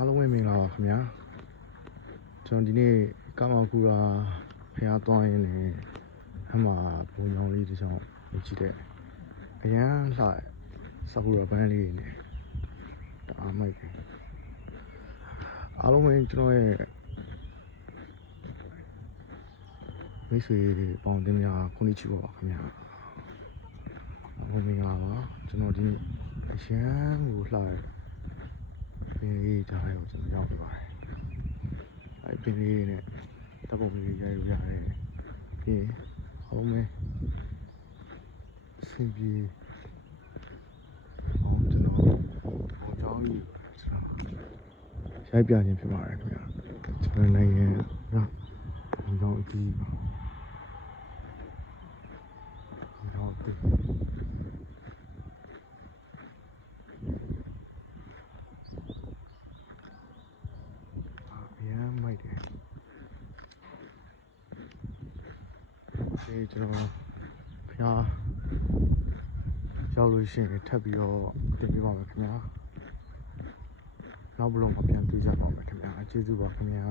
အားလုံးပဲမင်္ဂလာပါခင်ဗျာကျွန်တော်ဒီနေ့ကာမောက်ကူရာဖျားသွားရင်းနဲ့အမှဘုံကြောင်လေးတစ်ချောင်းကြည့်တဲ့အရန်လှစကူရာပန်းလေးနဲ့တအားမိုက်တယ်အားလုံးပဲကျွန်တော်ရဲ့မိတ်ဆွေပေါင်းတင်များခုနှစ်ချီပါခင်ဗျာအားလုံးမင်္ဂလာပါကျွန်တော်ဒီနေ့အရန်ကိုလှပင်လေးထားရောကျွန်တော်ရောက်နေပါတယ်အဲ့ပင်လေးနဲ့တပ်ပုံလေးရိုက်လို့ရတယ်ပြီးရင်အောင်မဲဆင်ပြေအောင်ကျွန်တော်ဘောကြောင်းကြီးရိုက်ပြခြင်းဖြစ်ပါတယ်ခင်ဗျာကျွန်တော်နိုင်ငံကဘောကြောင်းအကြီးပါဘောကြောင်းအကြီးမိုက်တယ်ဒီကျွန်တော်ဖျားရောက်လို့ရှိရင်ထပ်ပြီးတော့တင်ပြပါမယ်ခင်ဗျာနောက်ဘလုံးမပြန်တွေ့ကြပါမယ်ခင်ဗျာကျေးဇူးပါခင်ဗျာ